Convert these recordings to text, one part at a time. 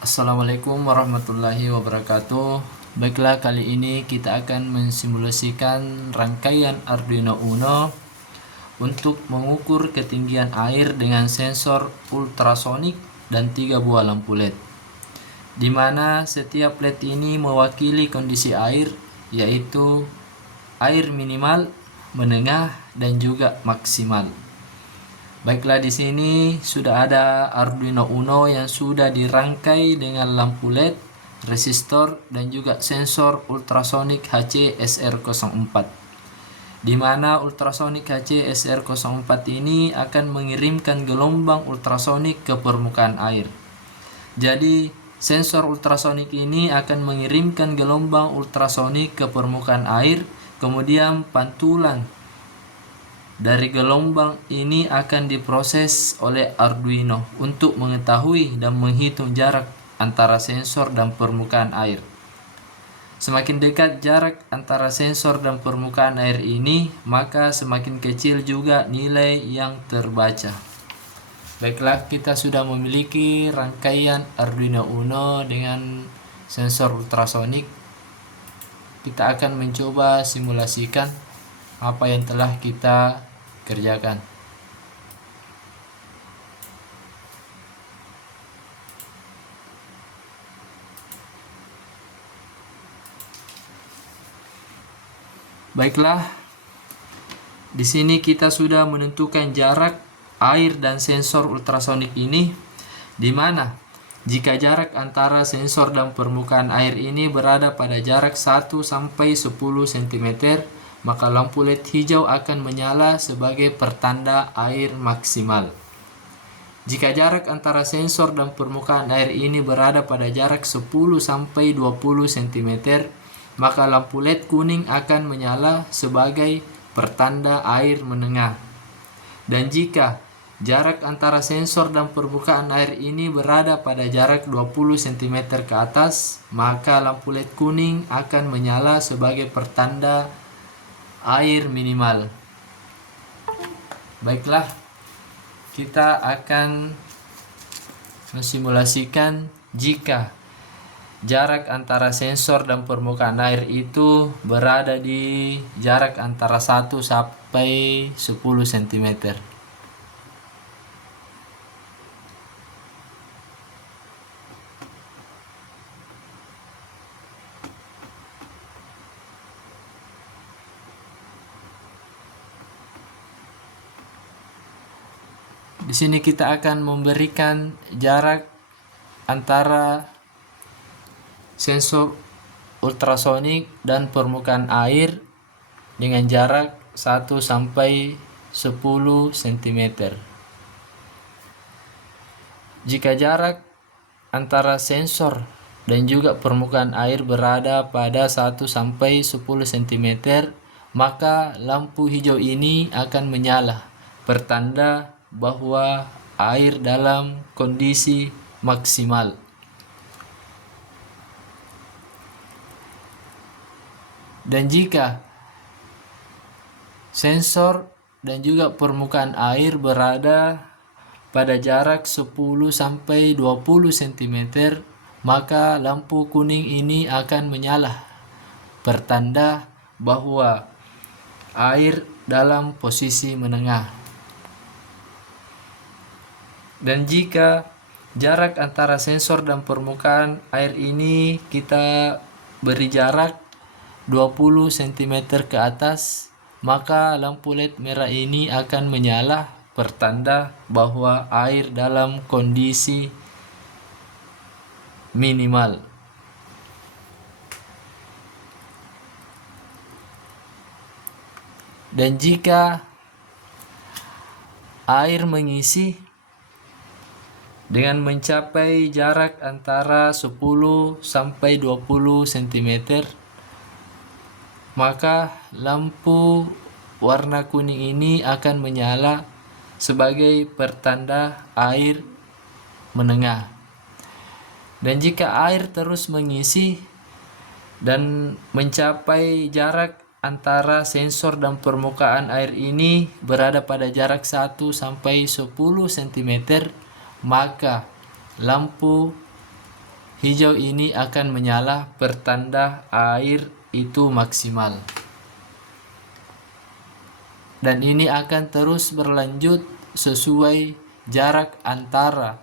Assalamualaikum warahmatullahi wabarakatuh. Baiklah, kali ini kita akan mensimulasikan rangkaian Arduino Uno untuk mengukur ketinggian air dengan sensor ultrasonik dan 3 buah lampu LED, di mana setiap LED ini mewakili kondisi air, yaitu air minimal, menengah, dan juga maksimal. Baiklah, di sini sudah ada Arduino Uno yang sudah dirangkai dengan lampu LED, resistor, dan juga sensor ultrasonik HC SR04. Di mana ultrasonik HC SR04 ini akan mengirimkan gelombang ultrasonik ke permukaan air. Jadi, sensor ultrasonik ini akan mengirimkan gelombang ultrasonik ke permukaan air, kemudian pantulan dari gelombang ini akan diproses oleh Arduino untuk mengetahui dan menghitung jarak antara sensor dan permukaan air. Semakin dekat jarak antara sensor dan permukaan air ini, maka semakin kecil juga nilai yang terbaca. Baiklah, kita sudah memiliki rangkaian Arduino Uno dengan sensor ultrasonik. Kita akan mencoba simulasikan apa yang telah kita kerjakan. Baiklah, di sini kita sudah menentukan jarak air dan sensor ultrasonik ini, di mana jika jarak antara sensor dan permukaan air ini berada pada jarak 1 sampai 10 cm, maka lampu LED hijau akan menyala sebagai pertanda air maksimal. Jika jarak antara sensor dan permukaan air ini berada pada jarak 10 sampai 20 cm, maka lampu LED kuning akan menyala sebagai pertanda air menengah. Dan jika jarak antara sensor dan permukaan air ini berada pada jarak 20 cm ke atas, maka lampu LED kuning akan menyala sebagai pertanda air minimal. Baiklah, kita akan mensimulasikan jika jarak antara sensor dan permukaan air itu berada di jarak antara 1 sampai 10 cm. Di sini kita akan memberikan jarak antara sensor ultrasonik dan permukaan air dengan jarak 1 sampai 10 cm. Jika jarak antara sensor dan juga permukaan air berada pada 1 sampai 10 cm, maka lampu hijau ini akan menyala, pertanda bahwa air dalam kondisi maksimal. Dan jika sensor dan juga permukaan air berada pada jarak 10 sampai 20 cm, maka lampu kuning ini akan menyala, pertanda bahwa air dalam posisi menengah. Dan jika jarak antara sensor dan permukaan air ini kita beri jarak 20 cm ke atas, maka lampu LED merah ini akan menyala, pertanda bahwa air dalam kondisi minimal. Dan jika air mengisi dengan mencapai jarak antara 10 sampai 20 cm, maka lampu warna kuning ini akan menyala sebagai pertanda air menengah. Dan jika air terus mengisi dan mencapai jarak antara sensor dan permukaan air ini berada pada jarak 1 sampai 10 cm, maka lampu Hijau ini akan menyala pertanda air itu maksimal. Dan ini akan terus berlanjut sesuai jarak antara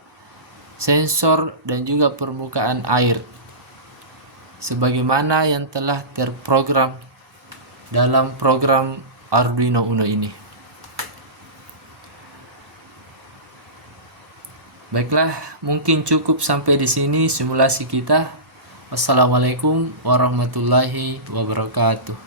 sensor dan juga permukaan air, sebagaimana yang telah terprogram dalam program Arduino Uno ini. Baiklah, mungkin cukup sampai di sini simulasi kita. Wassalamualaikum warahmatullahi wabarakatuh.